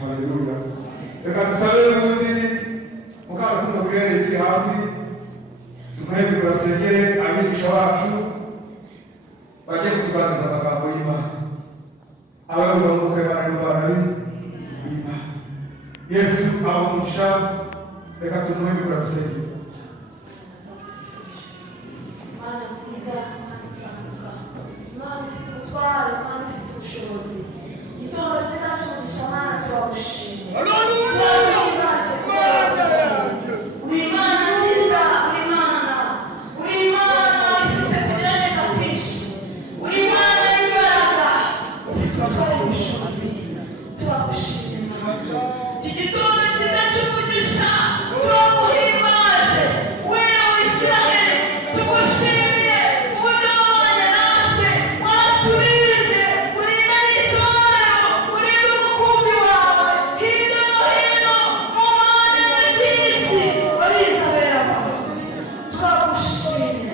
Haleluya. Reka dusabe ubundi mukarukundo kwere hafi tumwebe kurasengere abigisha bacu bajye kutuganiriza amagambo y'Imana abavuga ngo kwemana n'Imana y'Imana. Yesu amugisha reka tumwebe kurasengere. Mana nziza, Mana cyanuka, Mana ufite ubutware, Mana ufite ubushobozi. Gitondo cyiza cy'umugisha Mana turagushimye. Uri Imana nziza, uri Imana, uri Imana ifite kugira neza kwinshi, uri Imana y'imbaraga, ufite ubutware n'ubushobozi. Turagushimye Mana. Iki gitondo cyiza cy'umugisha turaguhimbaje, wera w'Isiraheli, tugushimiye uburyo wabanye natwe, waraturinze, urinda n'itorero, urinda umukumbi wawe, hirya no hino mu mpande z'isi, warinze abera bawe. Turagushimye.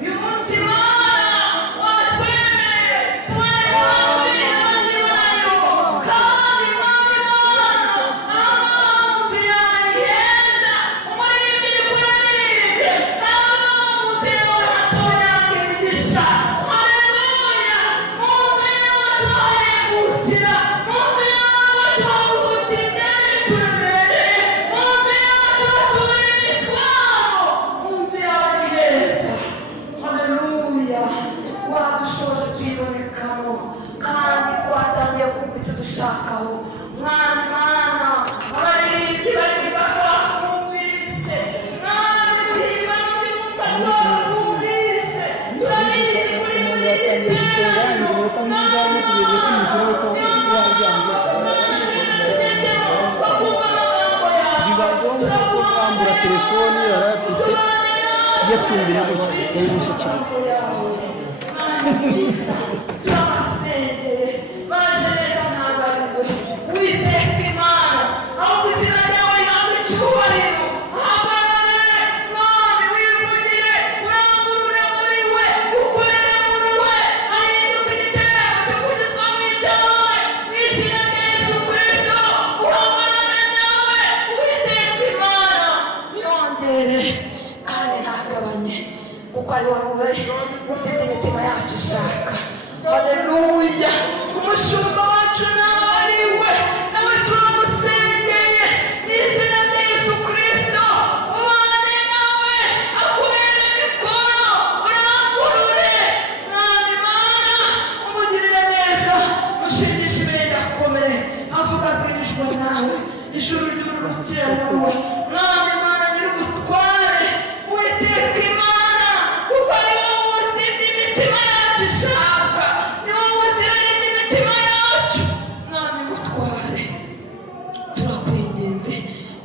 Uyu munsi Mana watwemereye tubone hafi y'abandi bayo, kandi Mana abamuzi yawe ni heza, umuririmbyi kuraririmbe, n'abamuzi yawe hatoya imigisha. Haleluya. Muze yawe twahembukira, muze yawe twaruhukira ibyari turemereye, muze yawe twatubera imitwaro, muze yawe ni heza. Haleluya. Wadushoboje kwibonekamo kandi twatangiye kumva icyo dushakaho. Mwana Mana abaririmbyi baririmba twakumvise, Mwana uririmba n'undi mutaka twakumvise, turabizi kuri muri Iteraniro. biba ngombwa ko kwambura telefoni yarafite yatumbira gushyikiriza turabasengeye baje neza ntabariwe Uwiteka Imana, ahubwo izina ryawe rihabwe icyubahiro. Hagarare Mwami wivugire, urangurure muri we, ukorere muri we, ahinduke igitero cyo kugezwa mu ibyawe. Mu izina rya Yesu Kristo uhagarare nawe Uwiteka Imana, ntiyongere kandi ntagabanye, kuko ari wowe ufite imitima yacu ishaka. Haleluya. Umushumba wacu nawe ari we, nawe turamusengeye mu izina rya Yesu Kristo, ubane nawe, akubere imikono, urangurure. Mwami Mana umugirire neza, mushingishe ibirenge akomeye, avuga abwirijwe nawe, ijuru ry'urukira nawe. Mwami Mana nyir'ubutware, Uwiteka Imana, kuko ari wowe uzimya imitima yacu ishaka, ni wowe uzirinda imitima yacu. Mwami mutware, turakwinginze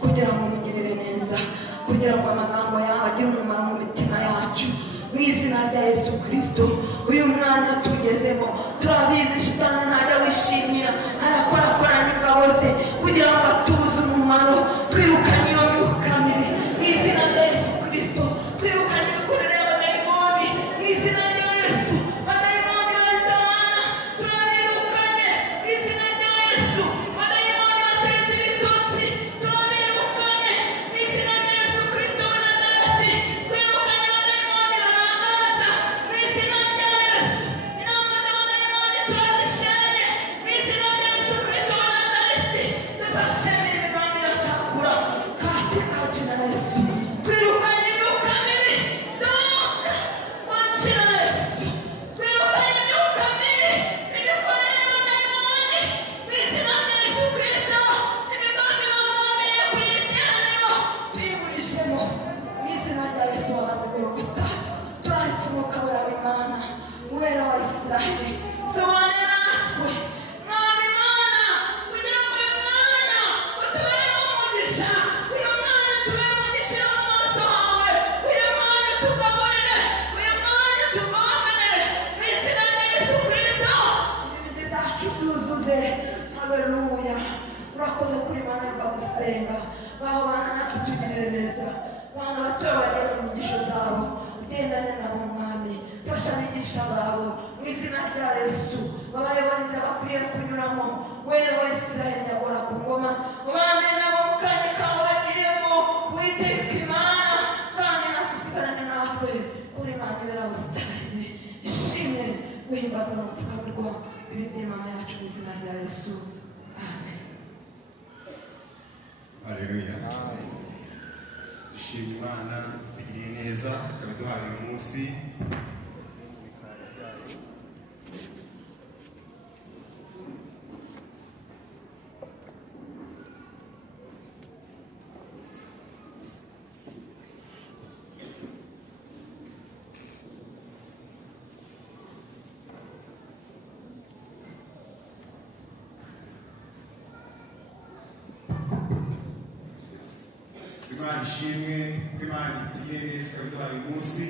kugira ngo umugirire neza, kugira ngo amagambo yawe agire umumaro mu mitima yacu. Mu izina rya Yesu Kristo, uyu mwanya tugezemo turabizi shitani ntajya wishimira, arakorakoranya ingabo ze kugira ngo atubuze umumaro. Twirukanye iyo myuka mibi mu izina rya Yesu Kristo, twirukanye imikorere y'abadayimoni mu izina rya Yesu. Abadayimoni barizabana turabirukanye mu izina rya Yesu. Abadayimoni bateza ibitotsi turabirukanye mu izina rya Yesu Kristo wa Nazareti. Twirukanye abadayimoni barangaza mu izina rya Yesu. Inama z'abadayimoni turazishenye mu izina rya Yesu Kristo wa Nazareti. Dufashe imigambi ya cyakura katika jina la Yesu. Twirukanye imyuka mibi, doka kwa jina la Yesu. Twirukanye imyuka mibi, imikorere y'abadayimoni mu izina rya Yesu Kristo. Imigambi bagambiriye ku Iteraniro tuyiburijemo mu izina rya Yesu w'Abagorogota. Turaritse umwuka wera w'Imana, uwera wa Isiraheli, sobanura natwe Mwami Mana, kugira ngo uyu mwanya utubere umugisha, uyu mwanya tubere umugiciro mu maso hawe, uyu mwanya tugaburire, uyu mwanya tuvomerere mu izina rya Yesu Kristo. Ibibindi byacu byuzuze. Haleluya. Urakoze kuri Mana yumva gusenga, baho bana natwe tugirire neza, bana bato bagere mu nyigisho zabo, ugendane nabo Mwami, fasha abigisha babo mu izina rya Yesu, babaye baniza bakwiriye kunyuramo wewe Israeli nyabora ku ngoma ubane nabo mu kanya kawe bagiyemo Uwiteka Imana kandi natwe usigarane natwe kuri Imana ibera uzitarime ishimwe guhimbaza no gupfukamirwa ibi by'Imana yacu mu izina rya Yesu amen. Haleluya. Dushima Imana tugiriye neza ikabiduhaye uyu munsi. Imana ishimwe ko Imana itugiriye neza ikabiduhaye uyu munsi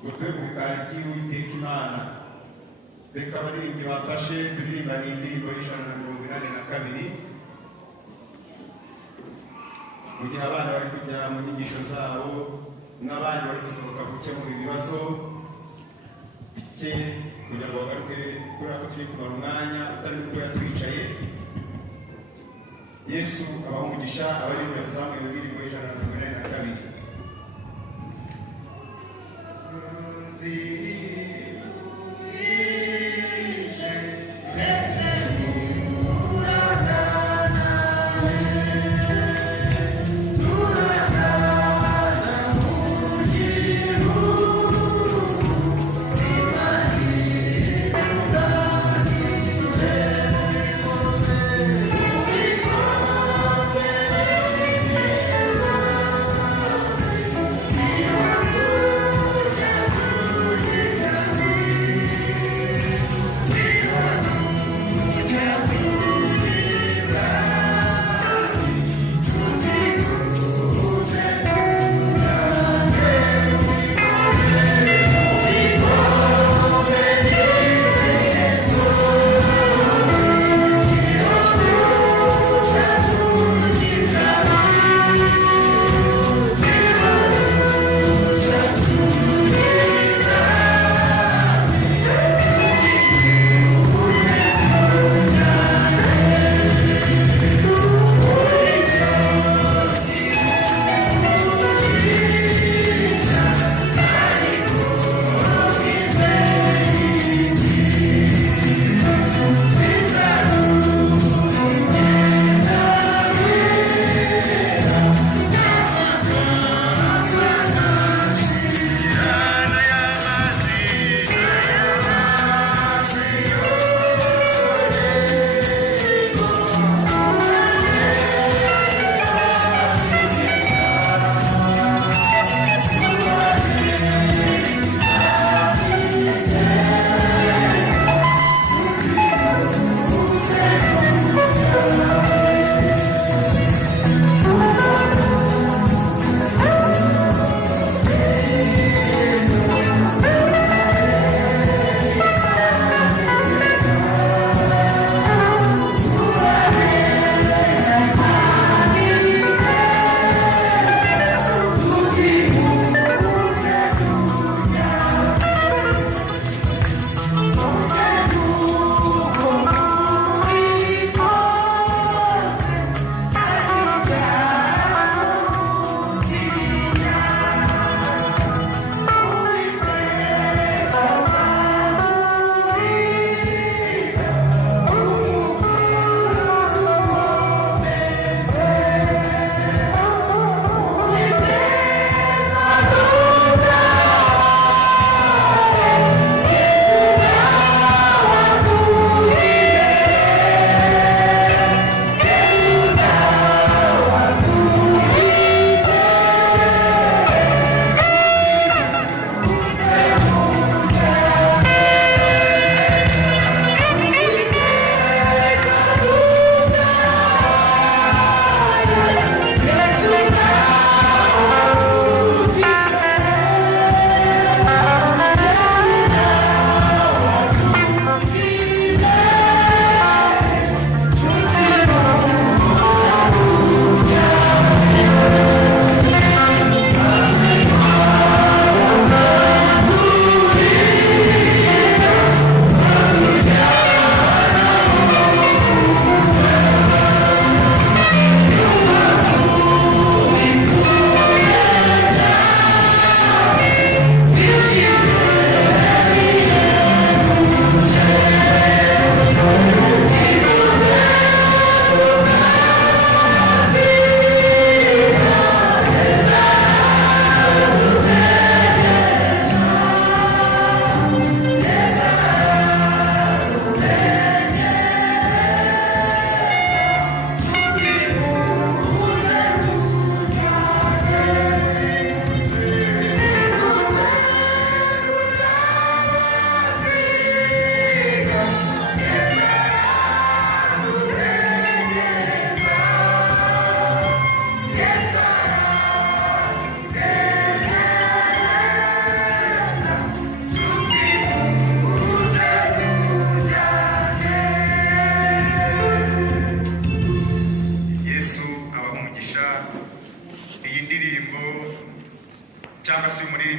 ngo tube mu bikari by'Uwiteka Imana. Reka abaririmbyi bafashe turirimbane indirimbo y'182 mu gihe abana bari kujya mu nyigisho zabo n'abandi bari gusohoka gukemura ibibazo bike kugira ngo bagaruke kubera ko turi kumara umwanya utari mutoya twicaye. Yesu abaha umugisha abaririmbyi tuzamuye indirimbo y'182. Yeah.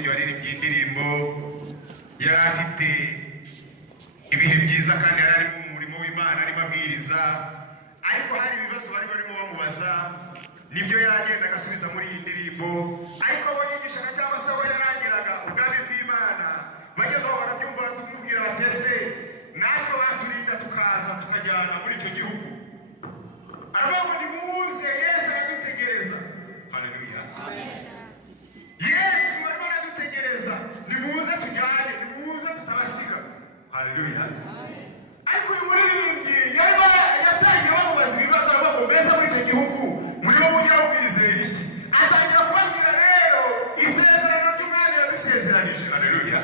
umuririmbyi waririmbye indirimbo yari afite ibihe byiza kandi yari ari mu murimo w'Imana arimo abwiriza, ariko hari ibibazo bari barimo bamubaza, nibyo yari agenda agasubiza muri iyi ndirimbo. Ariko abo yigishaga cyangwa se abo yarangiraga ubwami bw'Imana bagezeho barabyumva batumubwira batese natwe baturinda tukaza tukajyana muri icyo gihugu. Aravuga ngo nimuze, Yesu aradutegereza. Haleluya, Yesu arimo aradutegereza, nimuze tujyane, nimuze tutabasiga. Haleluya. Ariko uyu muririmbyi yatangiye bamubaza ibibazo, aravuga ngo mbese muri icyo gihugu muriho mujya kwizera iki? Atangira kubabwira rero isezerano ry'Umwami yadusezeranije. Haleluya.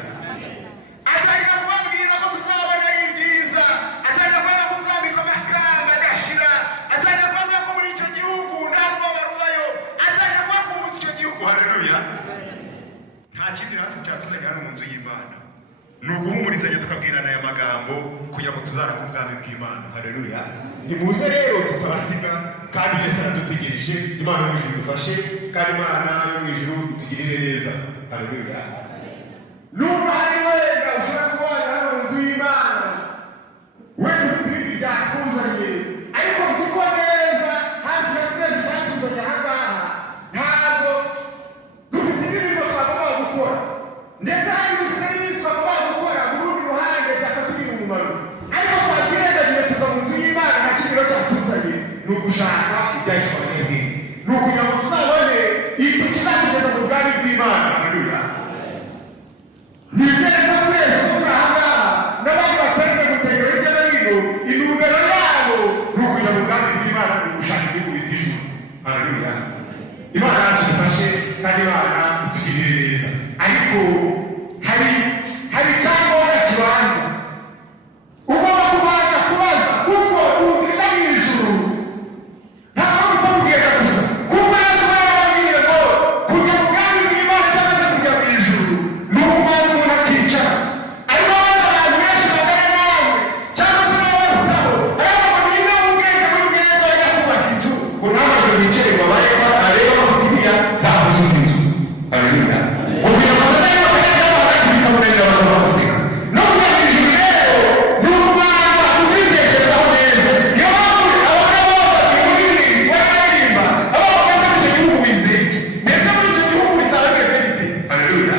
Atangira kubabwira ko tuzabona ibyiza, atangira kubabwira ko tuzambikwa amakamba adashira, atangira kubabwira ko muri icyo gihugu nta mubabaro ubayo, atangira kubakumbutsa icyo gihugu. Haleluya. Nta kindi natwe cyatuzanye hano mu nzu y'Imana, ni uguhumurizanya tukabwirana aya magambo kugira ngo tuzarame ubwami bw'Imana. Haleluya. Nimuze rero tutabasiga, kandi Yesu aradutegereje. Imana yo mu ijuru idufashe, kandi Imana yo mu ijuru itugirire neza. Haleluya. Nubwo hari wenda ushobora kubana hano mu nzu y'Imana wenda ufite ibindi byakuzanye, ariko nzi ko neza hafi ya twese cyatuzanye aha ngaha ntabwo dufite ibintu twagomba gukora, ndetse hari dufite n'ibindi twagomba gukora mu rundi ruhande byakatugirira umumaro, ariko twabyirengagiye tuza mu nzu y'Imana nta kintu cyatuzanye, ni ugushaka ibyahishwe n'ibindi, ni ukugira ngo tuzabone iki kizatugeza mu bwami bw'Imana. Haleluya. Nizere ko twese turi aha ngaha n'abandi bateraniye mu nsengero hirya no hino, intumbero yabo ni ukujya mu bwami bw'Imana, ni ugushaka igihugu bita ijuru. Haleluya. Imana yacu idufashe kandi Imana itugirire neza, ariko hari icyangombwa kibanza ugomba kubanza kubaza, kuko ubuzima mu ijuru ntabwo bupfa kugenda gusa, kuko Yesu yarababwiye ngo kujya mu bwami bw'Imana cyangwa se kujya mu ijuru ni ukubanza umuntu akicara. Ariko baza abantu benshi bagana nawe cyangwa se nawe bafitaho, ariko ngo niba ubwenge muri bwenge bajya kubaka inzu, ngo ntabwo bicaye ngo bareba areba ko iriya zakuzuza inzu. Haleluya. Ubwira ngo atazajya bakajya bakabikamurira abantu bamuseka. No kujya mu ijuru rero ni ukubanza kubitekerezaho neza. Niyo mpamvu abagabo bose muririmbyi bararirimba, abaho mbese muri icyo gihugu wizeye iki? Mbese muri icyo gihugu bizaba bimeze bite? Haleluya.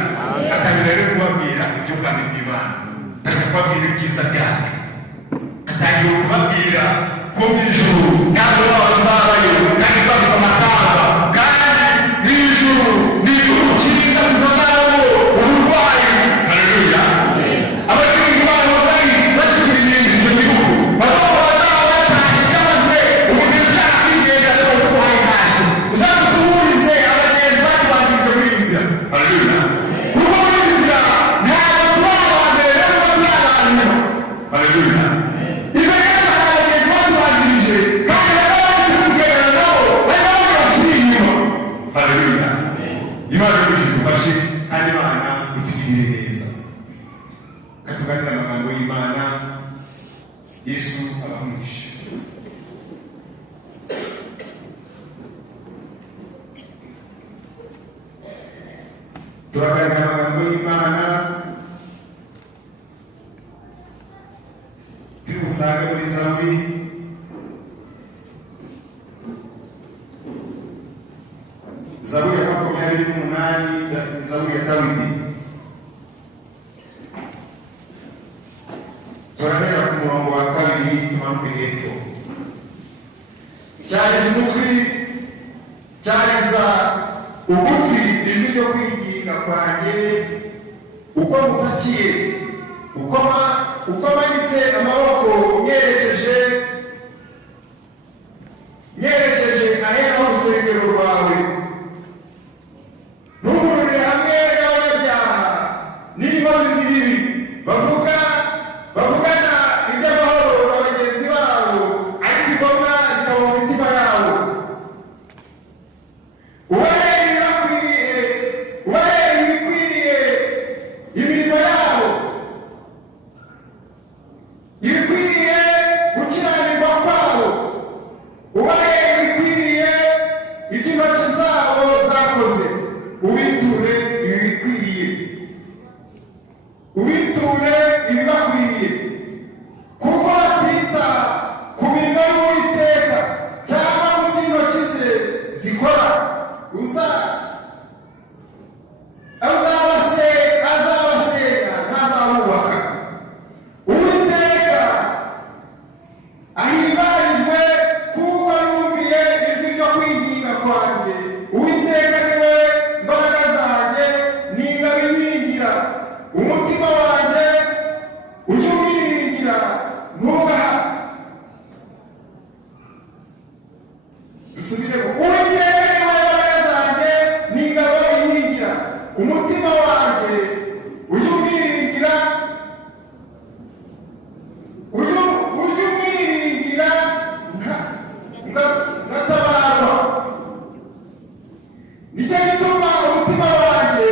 Atangira rero kubabwira iby'ubwami bw'Imana, atangira kubabwira ibyiza byabyo, atangira kubabwira ko mu ijuru ntabwo bazabayo kandi uzabika amakamba, kandi mu ijuru ni igihugu cyiza tutazabamo uburwayi. Haleluya. Abagizi b'Imana bakigiriye icyo gihugu bazaba batashye cyangwa se ubundi ushaka kwigenda rero kubaha ikaze uzamusuhurize abagenzi bari bandikwe muri iyi nzira. Haleluya. Kuko muri iyi nzira ntabwo tuba aba mbere rero tuba turi abantu. Haleluya. Imbere yacu hari abagenzi batubanjirije kandi baba bari kugendana nabo, bari bakiri inyuma. Haleluya. Imana yo mu ijuru idufashe kandi Imana itugirire neza. Katuganira amagambo y'Imana. Yesu abahumurisha. Turaganira amagambo y'Imana tumusanga muri Zaburi Zaburi ya 28, Zaburi ya Dawidi. Turahera ku murongo wa 2 tumanuke hepfo. Cyariza umutwi, cyariza ugutwi ijwi ryo kwinginga kwanjye, uko mutakiye, uko manitse amaboko nyerekeje ahera urusengero rwawe. Ntuburire hamwe n'abanyabyaha n'inkozi z'ibibi bavugana iby'amahoro na bagenzi babo, ariko igomwa rikaba mu mitima yabo. Ubareba ibikwiriye imirimo yabo, ibikwiriye guca ubiture ibibakwiriye kuko batita ku mirimo y'Uwiteka cyangwa mu by'intoki ze zikora. Azabasenya ntazabubaka. Uwiteka ahimbarizwe kuko yumviye ijwi ryo kwinginga kwanjye. Uwiteka niwe mbaraga zanjye n'ingabo inkingira. Umutima wanjye ujye umwiringira ntugaha. Dusubiremo. Uwiteka niwe mbaraga zanjye n'ingabo inkingira. Umutima wanjye ujye umwiringira ngatabarwa. Nicyo gituma umutima wanjye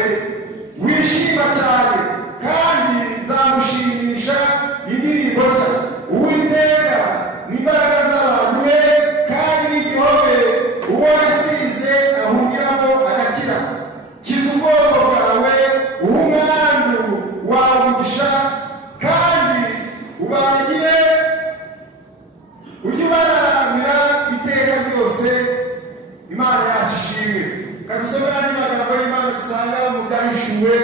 wishima cyane kandi nzamushimisha indirimbo nshya. Uwiteka ni imbaraga z'abantu be kandi n'igihome uwo yasize ahungiramo agakira. Kiza ubwoko bwawe uha umwandu wawe umugisha kandi ubangire ujye ubaramira iteka ryose. Imana yacu ishimwe. Kabisomera andi magambo y'Imana dusanga mu Byahishuwe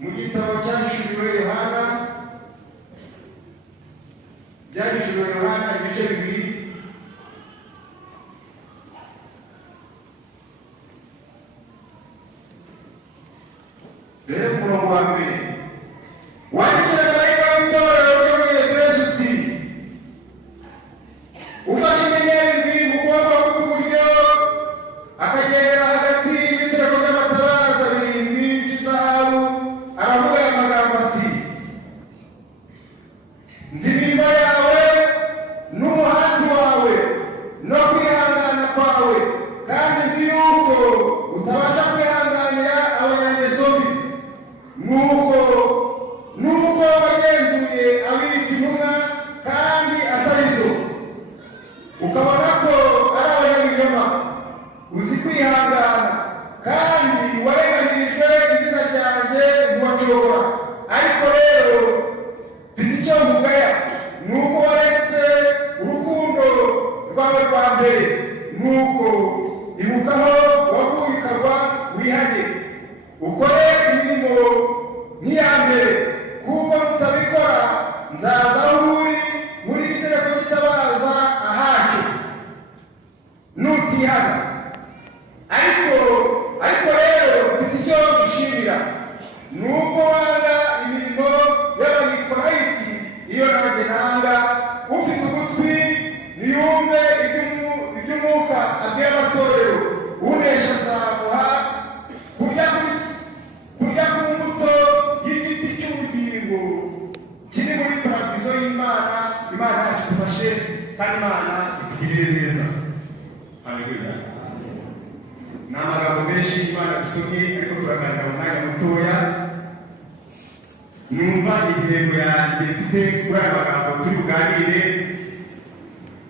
mu gitabo cyahishuriwe Yohana, byahishuriwe Yohana ibice bibiri. Dore umurongo wa mbere. Wandikira marayika w'itorero ryo muri Efeso uti: ufashe inyenyeri ndwi mu kuboko kw'iburyo akagendera hagati y'ibitereko by'amatabaza birindwi by'izahabu, aravuga aya magambo ati: nzi imirimo yawe n'umuhati wawe no kwihangana kwawe, kandi nzi yuko utabasha kwihanganira abanyangeso mbi. Nuko wagenzuye abita intumwa kandi atari zo, ukabona ko ari abanyabinyoma. Uzi kwihangana kandi warenganirijwe izina ryanjye ntiwacogora. Ariko rero mfite icyo nkugaya, nuko waretse urukundo rwawe rwa mbere. Nuko ibukaho wavuye ukagwa wihane, ukore imirimo nk'iya mbere, kuko mutabikora nzaza aho uri muri igitereko cy'itabaza ahacyo nutihana. Ariko rero mfite icyo gushimira, nuko wanga imirimo y'Abanikolayiti, iyo nanjye nanga. Ufite ugutwi niyumve iby'Umwuka abwira amatorero. Unesha nzamuha kurya ku mbuto y'igiti cy'ubugingo kiri muri paradizo y'Imana. Imana yacu idufashe kandi Imana itugirire neza. Haleluya. Ni amagambo menshi Imana dusomye, ariko turaganira mu mwanya mutoya. Numva intego yanjye mfite kuri aya magambo turi buganire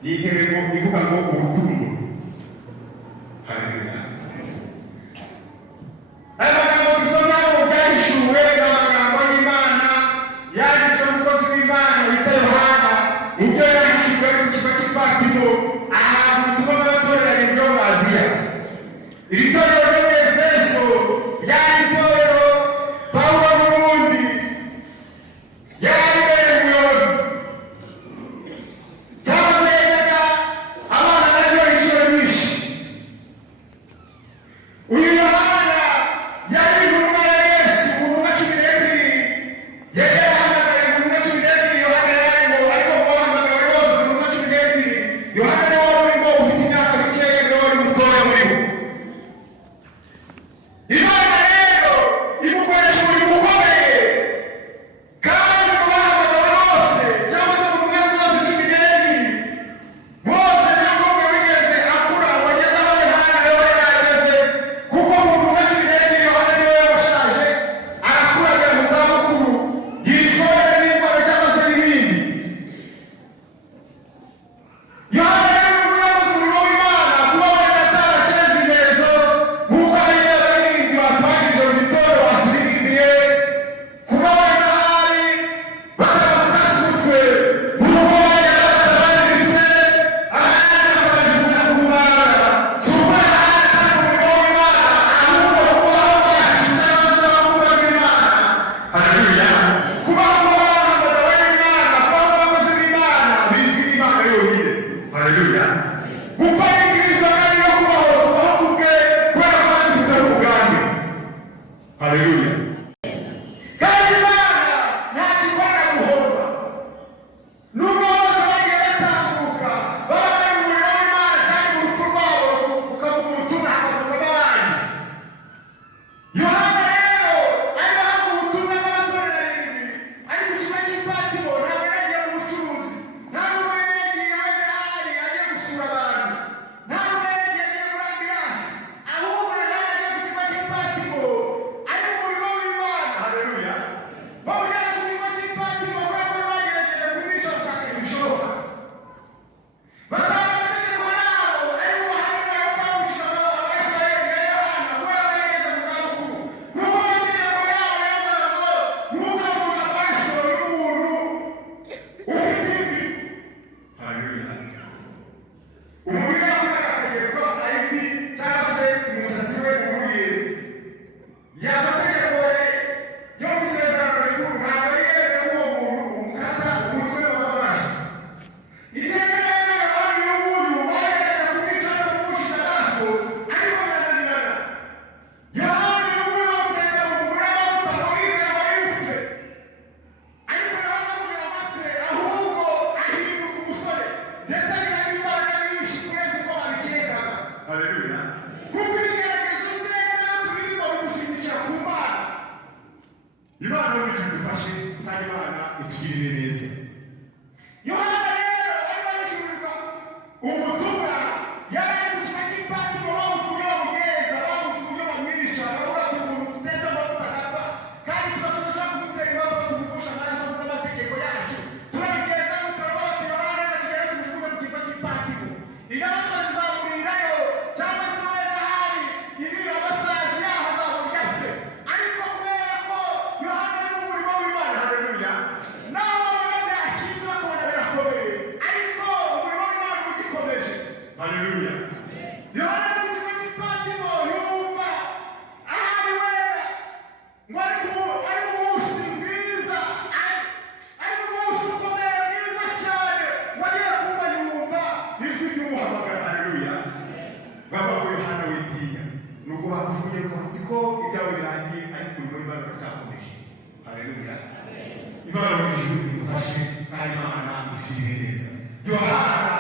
ni intego ivuga ngo urukundo. Haleluya. Aya magambo dusoma mu Byahishuwe ni amagambo y'Imana yanditswe n'umukozi w'Imana wita Yohana. Mu byo yahishuwe ku kigo cy'Ipatimo ahabwa ubutumwa bw'abatorero byo muri Aziya. Iri torero ryo muri Efeso ryari itorero Pawulo n'ubundi yari aribereye umuyobozi, cyangwa se yajyaga abana naryo idufashe kandi Imana itugirire neza. Yohana rero arimo yishyurirwa ubutumwa yari ku kigo cy'ipatimo babuze uburyo bamugenza, babuze uburyo bamwisha, baravuga ati umuntu dutetse amavuta agapfa kandi tuzashaka kumutera ibibazo tumupfusha amaraso n'amategeko yacu, turabigenza turavuga ati Yohana tugenda tumujugunye ku kigo cy'ipatimo, iyo abasazi izamurirayo cyangwa se wenda hari ibi abasazi yaho azamurya pe, ariko kubera ko Yohana ari mu murimo w'Imana, haleluya, naho babona byacitse bakabona birakomeye, ariko umurimo w'Imana ugikomeje, haleluya. Yohana ari mu kigo cy'ipatimo yumva ahari wera ngo ari mu munsi mwiza, ari mu munsi ukomeye mwiza cyane, ngo agera kumva yumva ijwi ry'umuhamagara, haleluya. Baba ngo Yohana witinya, nuko bakuvuye ko nzi ko ibyawe birangiye, ariko umurimo w'Imana uracyakomeje, haleluya. Imana y'ijuru idufashe kandi Imana itugirire neza. Yohana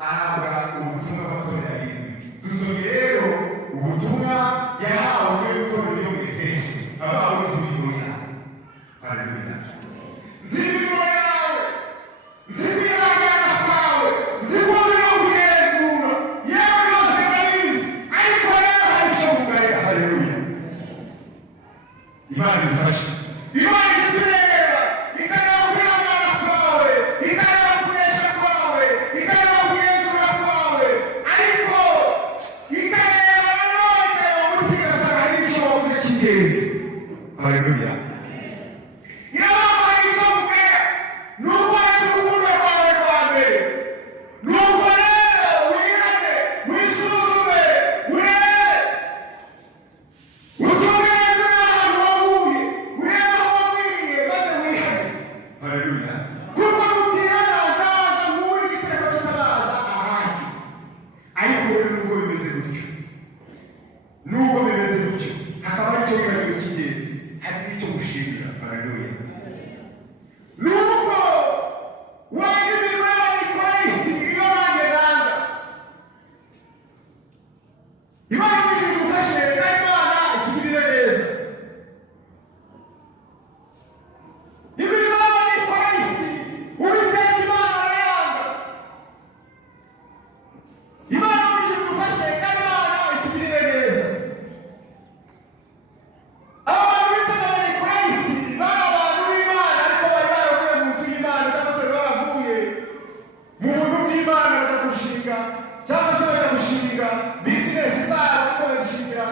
ahabwa ubutumwa bw'amatorero arindwi. Dusomye rero ubutumwa yahawe n'itorero ryo mu Efeso, abahawe imirimo yawe, haleluya. Nzi imirimo yawe, nzi kwihangana kwawe, nzi ko uzi no kugenzura, yewe yose ndabizi, ariko rero hari icyo mugaya, haleluya. Imana idufashe, Imana itutureba, ikareba kwihangana kwawe, ikareba kunesha kwawe, ikareba kugenzura kwawe, ariko ikareba nanone umuti igasanga hari icyo wabuze cy'ingenzi, haleluya. Irabaha icyo mubwira, nuko ari urukundo rwawe rwa mbere, nuko rero wihane, wisuzume, urebe, utungereze n'ahantu wavuye, urebe aho wagwiriye maze wihane, haleluya. Kuko nutihana uzaza nk'uri igitego kitabaza ahandi, ariko wowe nubwo bimeze gutyo, nubwo bimeze gutyo, hakaba hari icyo wibagiwe cy'ingenzi, hari n'icyo gushimira, haleluya. Nuko wajya imirimo y'Abakorinto iyo nanjye nanga, Imana y'ijuru idufashe kandi Imana itugirire neza. Imirimo y'Abakorinto Uwiteka Imana arayanga, Imana y'ijuru idufashe kandi Imana itugirire neza. Abo bantu bitaga Abakorinto bari abantu b'Imana, ariko bari baravuye mu nzu y'Imana, cyangwa se baravuye mu buntu bw'Imana bajya gushinga, cyangwa se bajya gushinga bizinesi zabo, ariko bazishingira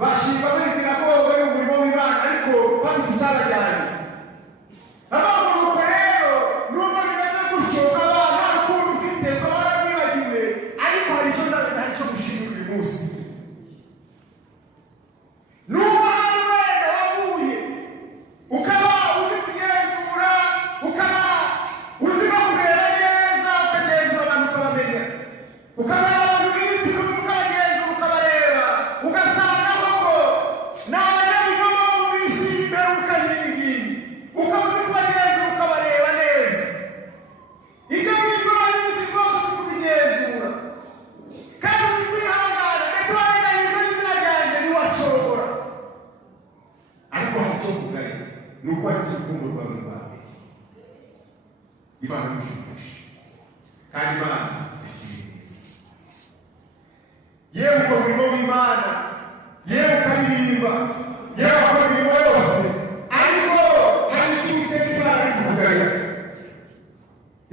bashinga bibwira ko bari mu murimo w'Imana, ariko bafite icyabajyanye. Abana nuko rero nubwo bimeze gutyo, ukaba nta rukundo ufite, ukaba warabwibagiwe, ariko hari icyo gushimira uyu munsi. Nuba hari wenda wavuye, ukaba uzi kugenzura, ukaba uzi no kureba neza, ukagenzura abantu ukabamenya, ukabona abantu bihitirwa ukabagenzura ukabareba, ugasanga koko ntabwo binyoma mu minsi y'imbere ukayiringiye, ukaba uzi kubagenzura ukabareba neza. Ibyo ngibyo urabizi rwose uzi kubigenzura, kandi uzi kwihangana, ndetse warenganijwe n'izina ryanjye ntiwacogora, ariko hari icyo kugaye, ni uko wagize urukundo rwawe rwa mbere. Imana y'ijuru kandi Imana itugirire neza. Yewe ukora umurimo w'Imana, yewe ukaririmba, yewe ukora imirimo yose, ariko hari icyo Uwiteka Imana iri kukugaya.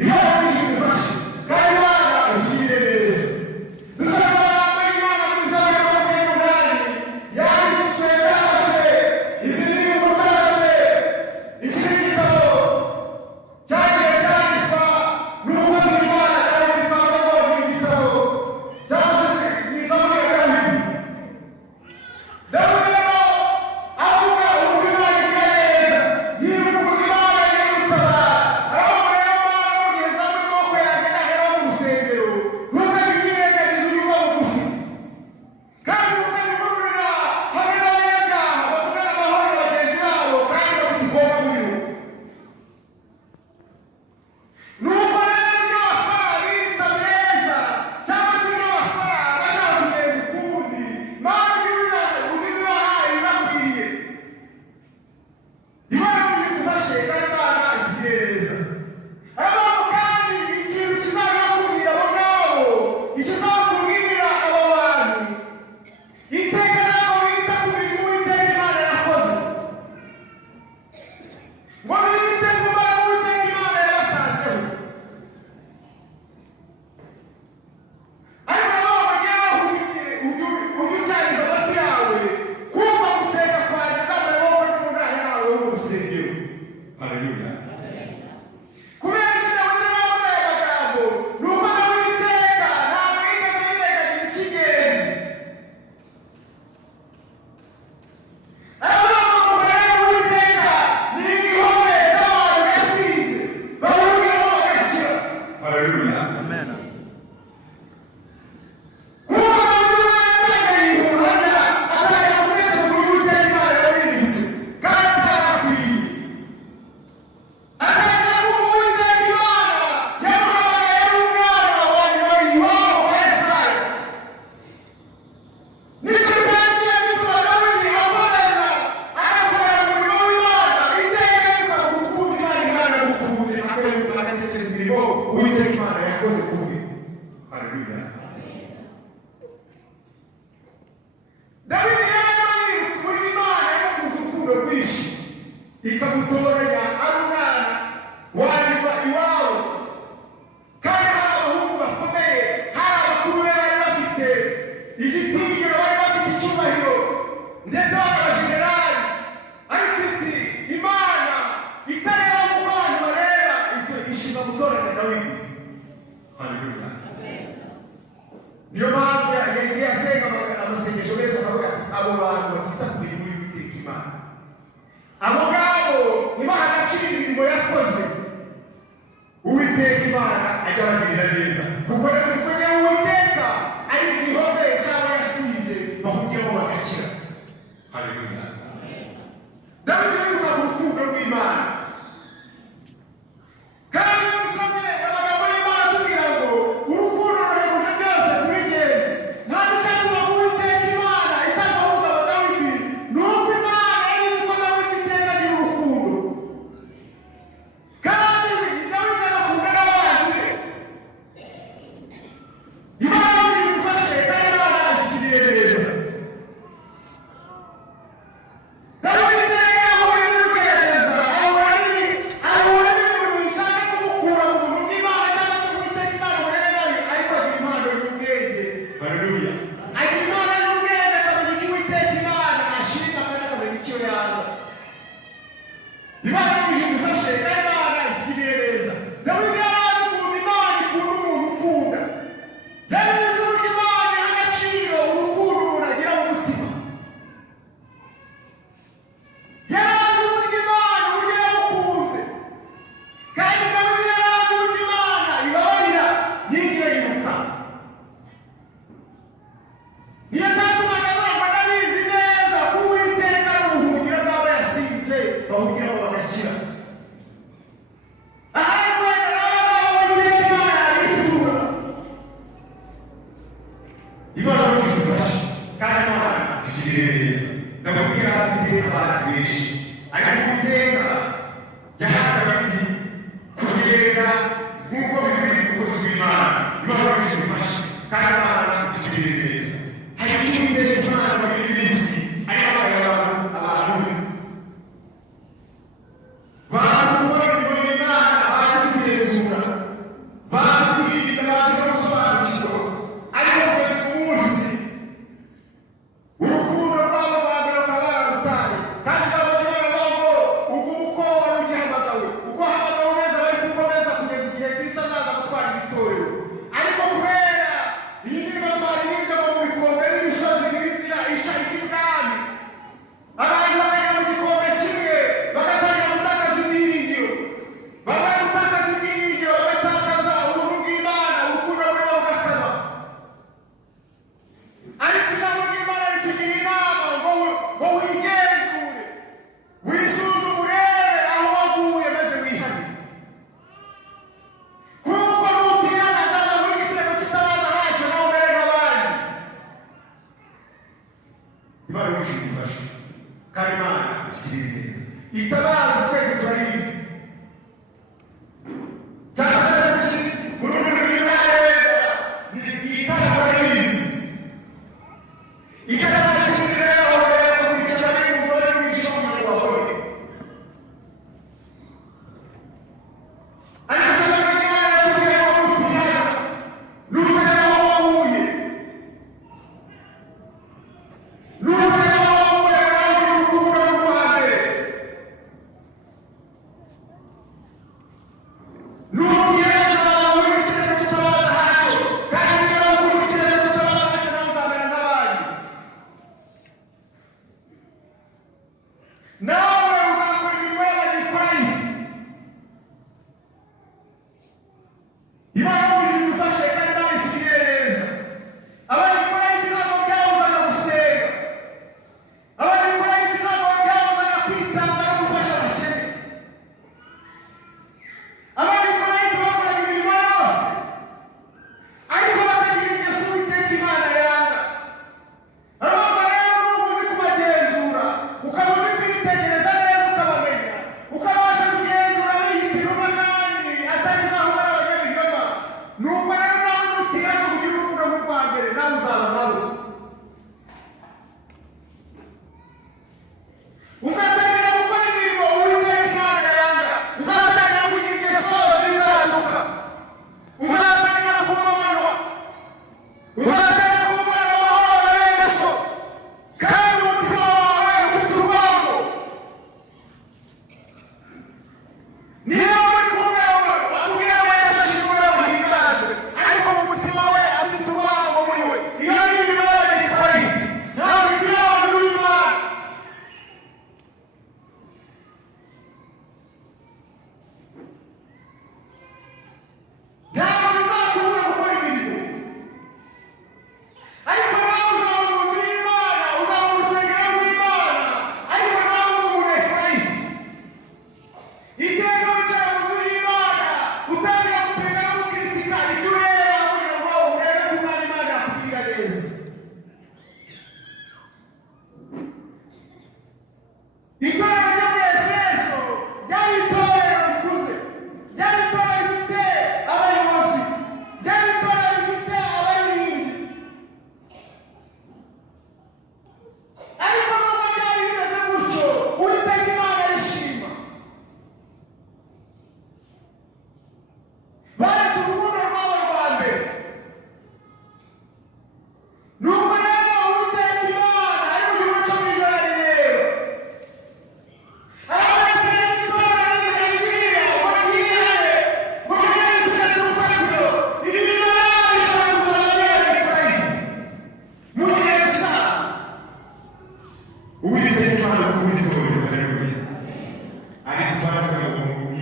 Imana y'ijuru idufashe kandi Imana itugirire neza. Dusanga amagambo y'Imana muri Zaburi ya 28 yanditswe, cyangwa se izi ndirimbo, cyangwa se iki ni igitabo cyagiye cyandikwa n'umukozi w'Imana Dawidi, twavugamo mu gitabo, cyangwa se ni Zaburi ya Dawidi. Dawidi rero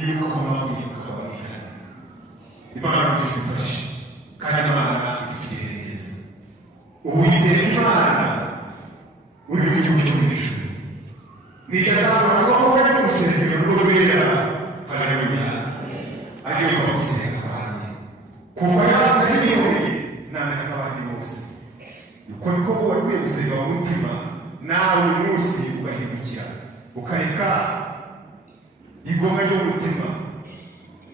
yibuka ko mpamvu yibuka abihana. Imana idufashe kandi Imana itugirire neza. Uwiteka Imana uri mu gihugu cyo mu ijuru niyazabona ko wowe mu rusengero rw'urwera. Haleluya. Agiye kugusenga kwanjye kuva yaranze n'iyori namenye nk'abandi bose. Uko niko wakwiye gusenga mu mutima nawe uyu munsi ugahindukira ukareka igomwa ry'umutima,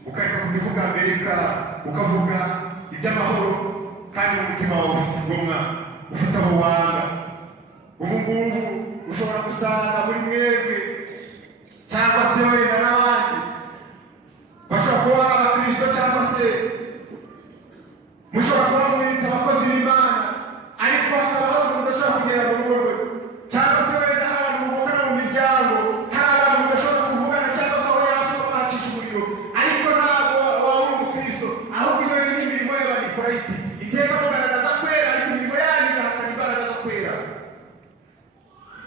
ukareka kubivuga Amerika, ukavuga iby'amahoro kandi mu mutima wawe ufite igomwa, ufite aho wanga. Ubu ngubu ushobora gusanga muri mwebwe cyangwa se wenda n'abandi bashobora kuba abakristo cyangwa se mushobora kuba mwita abakozi b'Imana, ariko hakabaho umuntu udashobora kugera mu rugo rwe, cyangwa se wenda abantu muvugana mu miryango, hari abantu mudashobora kuvugana cyangwa se aho yashobora kuhacisha umuriro, ariko ntabwo waba uri umukristo, ahubwo iyo n'imirimo y'abantu ikora iti iteka mugaragaza kwera, ariko imirimo yanyu igahakana imbaraga zo kwera.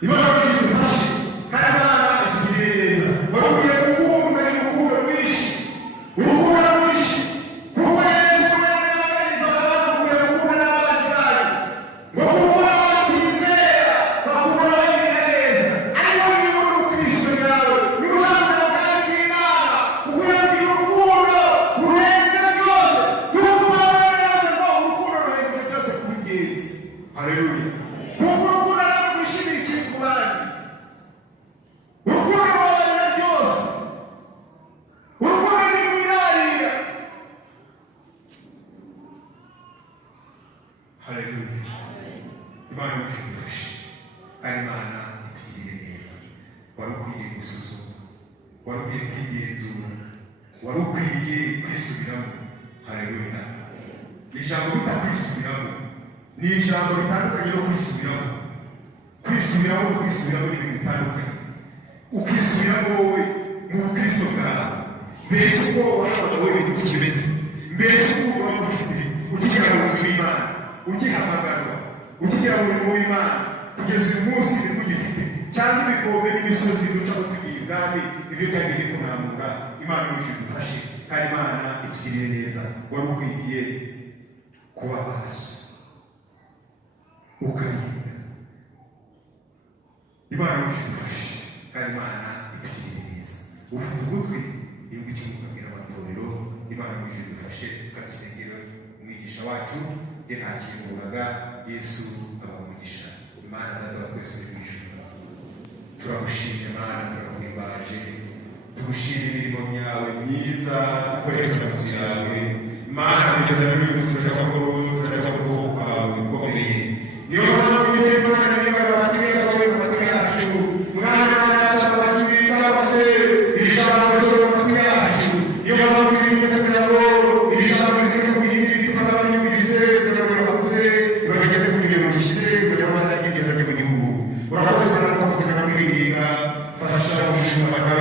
Imana idufashe kandi Imana itugirire neza. Wari ukwiye gukunda urukundo rwinshi, urukundo rwinshi, kuko Yesu yagaragariza abantu ukwiye gukunda n'abanzi bayo, ngo kuba bakwizera bakunda bagirira neza. Ariko niba uri umukristo yawe niba ushaka ubwami bw'Imana ukwiye kugira urukundo rurenze byose, kuko Imana yavuze ngo urukundo rurenze byose kuri Yesu. Haleluya. Kuko urukundo ntabwo rwishimiye ikintu ku bandi, urukundo rubabarira byose, urukundo ntirwirarira. Haleluya. Imana idufashe kandi Imana itugirire neza. Wari ukwiye gusuzuma, wari ukwiye kwigenzura, wari ukwiye kwisubiramo. Haleluya. Ijambo bita kwisubiramo ni ijambo ritandukanye no kwisubiramo. Kwisubiramo no kwisubiramo ni ibintu bitandukanye. Ukisubiramo wowe mu bukristo bwawe, mbese uko wahabwa wowe niko kimeze, mbese uko waba ufite ukigera mu nzu y'Imana, ugihamagarwa, ukigera mu murimo w'Imana, kugeza uyu munsi nibwo ugifite, cyangwa ibikombe n'imisozi ducaho tugiye ubwami ibyo byagiye kunamura. Imana idufashe kandi Imana itugirire neza. Wari ukwiye kuba maso ukarinda. Imana idufashe kandi Imana itugirire neza. Ufite ugutwi yumva icyo ukabwira amatorero. Imana idufashe ukadusengera umwigisha wacu ye ntakimuraga Yesu abamugisha. Imana data twese uri mu ijuru turagushimye Mana, turaguhimbaje, tugushimira imirimo yawe myiza ukorera mu nzu yawe Mana. Kugeza n'uyu munsi turaca mu kuboko kwawe gukomeye. Niyo mpamvu Uwiteka Imana n'Imana amatwi yasohoye mu matwi yacu, Mwana wacu amatwi cyangwa se iri jambo risohoye mu matwi yacu. Niyo mpamvu twiyita kugira ngo iri jambo rizeke kugira ibituma n'abanyumvise kugira ngo bakuze bageze ku rugero rushyitse kugira ngo bazageze mu gihugu. Urakoze Mana ko kuza kwiririnda, fasha gushima abagabo